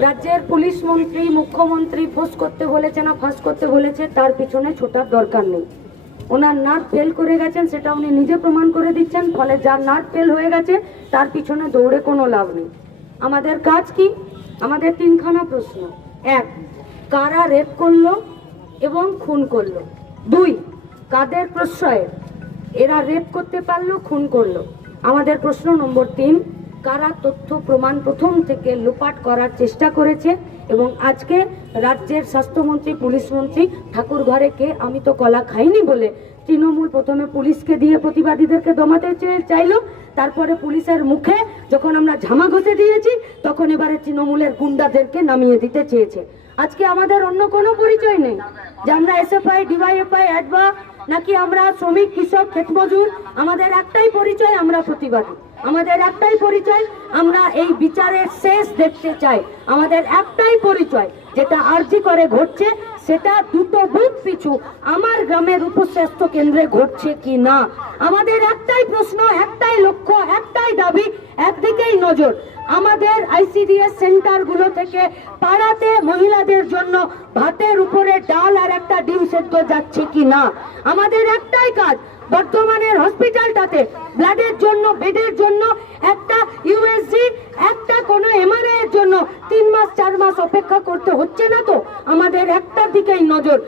রাজ্যের পুলিশ মন্ত্রী মুখ্যমন্ত্রী ফোঁস করতে বলেছে না ফাঁস করতে বলেছে, তার পিছনে ছোটার দরকার নেই। ওনার নার্ভ ফেল করে গেছেন, সেটা উনি নিজে প্রমাণ করে দিচ্ছেন। ফলে যার নার্ভ ফেল হয়ে গেছে তার পিছনে দৌড়ে কোনো লাভ নেই। আমাদের কাজ কি? আমাদের তিনখানা প্রশ্ন। এক, কারা রেপ করলো এবং খুন করলো? দুই, কাদের প্রশ্রয়ে এরা রেপ করতে পারলো, খুন করলো? আমাদের প্রশ্ন নম্বর তিন, কারা তথ্য প্রমাণ প্রথম থেকে লোপাট করার চেষ্টা করেছে? এবং আজকে রাজ্যের স্বাস্থ্যমন্ত্রী পুলিশ মন্ত্রী ঠাকুর ঘরে কে আমি তো কলা খাইনি বলে তৃণমূল প্রথমে পুলিশকে দিয়ে প্রতিবাদীদেরকে দমাতে চাইলো, তারপরে পুলিশের মুখে যখন আমরা ঝামা ঘষে দিয়েছি তখন এবারে তৃণমূলের গুন্ডাদেরকে নামিয়ে দিতে চেয়েছে। আজকে আমাদের অন্য কোনো পরিচয় নেই যে আমরা এসএফআই, ডিওয়াইএফআই, অ্যাডভা নাকি আমরা শ্রমিক, কৃষক, ক্ষেতমজুর। আমাদের একটাই পরিচয়, আমরা প্রতিবাদী। আমাদের একটাই পরিচয়, আমরা এই বিচারের শেষ দেখতে চাই। আমাদের একটাই পরিচয়, যেটা আরজি করে ঘটছে সেটা দুটো বুথ পিছু আমার গ্রামের উপস্বাস্থ্য কেন্দ্রে ঘটছে কি না। আমাদের একটাই প্রশ্ন, একটাই লক্ষ্য, একটাই দাবি, একদিকেই নজর। আমাদের আইসিডিএস সেন্টারগুলো থেকে পাড়াতে মহিলাদের জন্য ভাতের উপরে ডাল আর একটা ডিম সেদ্ধ যাচ্ছে কি না। আমাদের একটাই কাজ, বর্ধমানের হসপিটালটাতে ব্লাডের জন্য, বেডের জন্য একটা ইউএসজি, একটা কোনো এমআরআই এর জন্য 3 মাস 4 মাস অপেক্ষা করতে হচ্ছে না তো? আমাদের একটার দিকেই নজর,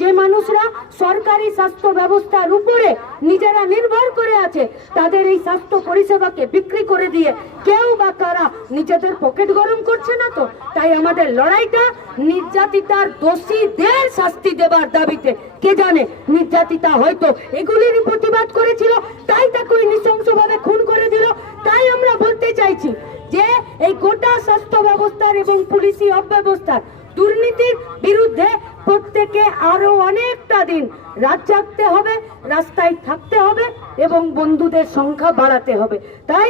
যে মানুষরা সরকারি স্বাস্থ্য ব্যবস্থার উপরে নিজেরা নির্ভর করে আছে তাদের এই স্বাস্থ্য পরিষেবাকে বিক্রি করে দিয়ে কেউ বা কারা নিজেদের পকেট গরম করছে না তো? তাই আমাদের লড়াইটা নির্যাতিতার দোষীদের শাস্তি দেবার দাবিতে। কে জানে নির্যাতিতা হয়তো এগুলির প্রতিবাদ করেছিল, তাই তাকে নৃশংসভাবে খুন করে দিল। তাই আমরা বলতে চাইছি যে এই গোটা স্বাস্থ্য ব্যবস্থার এবং পুলিশি অব্যবস্থার দুর্নীতির বিরুদ্ধে প্রত্যেকে আরো অনেকটা দিন রাত জাগতে হবে, রাস্তায় থাকতে হবে এবং বন্ধুদের সংখ্যা বাড়াতে হবে। তাই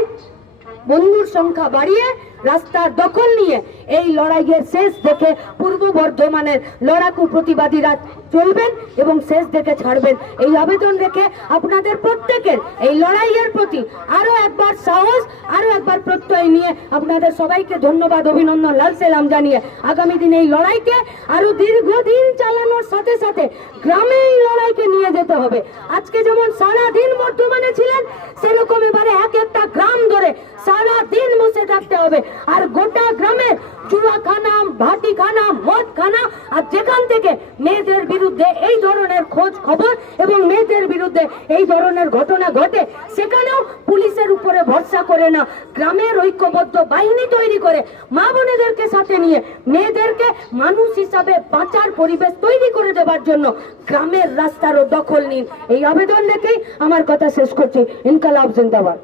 বন্ধুর সংখ্যা বাড়িয়ে রাস্তার দখল নিয়ে এই লড়াইয়ের শেষ দেখে পূর্ব বর্ধমানের লড়াকু প্রতিবাদীরা চলবেন এবং শেষ দেখে ছাড়বেন। এই আবেদন রেখে আপনাদের প্রত্যেকের এই লড়াইয়ের প্রতি আরো একবার সাহস, আরো একবার প্রত্যয় নিয়ে আপনাদের সবাইকে ধন্যবাদ, অভিনন্দন, লাল সেলাম জানিয়ে আগামী দিনে এই লড়াইকে আরো দীর্ঘদিন চালানোর সাথে সাথে গ্রামে এই লড়াইকে নিয়ে যেতে হবে। আজকে যেমন সারাদিন বর্ধমানে ছিলেন, সেরকম এবারে এক একটা গ্রাম ধরে সারাদিন বসে থাকতে হবে। আর গোটা গ্রামের জুয়াখানা, ভাটিখানা, মদখানা আর যেখান থেকে মেয়েদের বিরুদ্ধে এই ধরনের খোঁজ খবর এবং মেয়েদের বিরুদ্ধে এই ধরনের ঘটনা ঘটে, সেখানেও পুলিশের উপরে ভরসা করে না, গ্রামের ঐক্যবদ্ধ বাহিনী তৈরি করে মা বোনেদেরকে সাথে নিয়ে মেয়েদেরকে মানুষ হিসাবে বাঁচার পরিবেশ তৈরি করে দেবার জন্য গ্রামের রাস্তারও দখল নিন। এই আবেদন রেখেই আমার কথা শেষ করছি। ইনকালাব জিন্দাবাদ।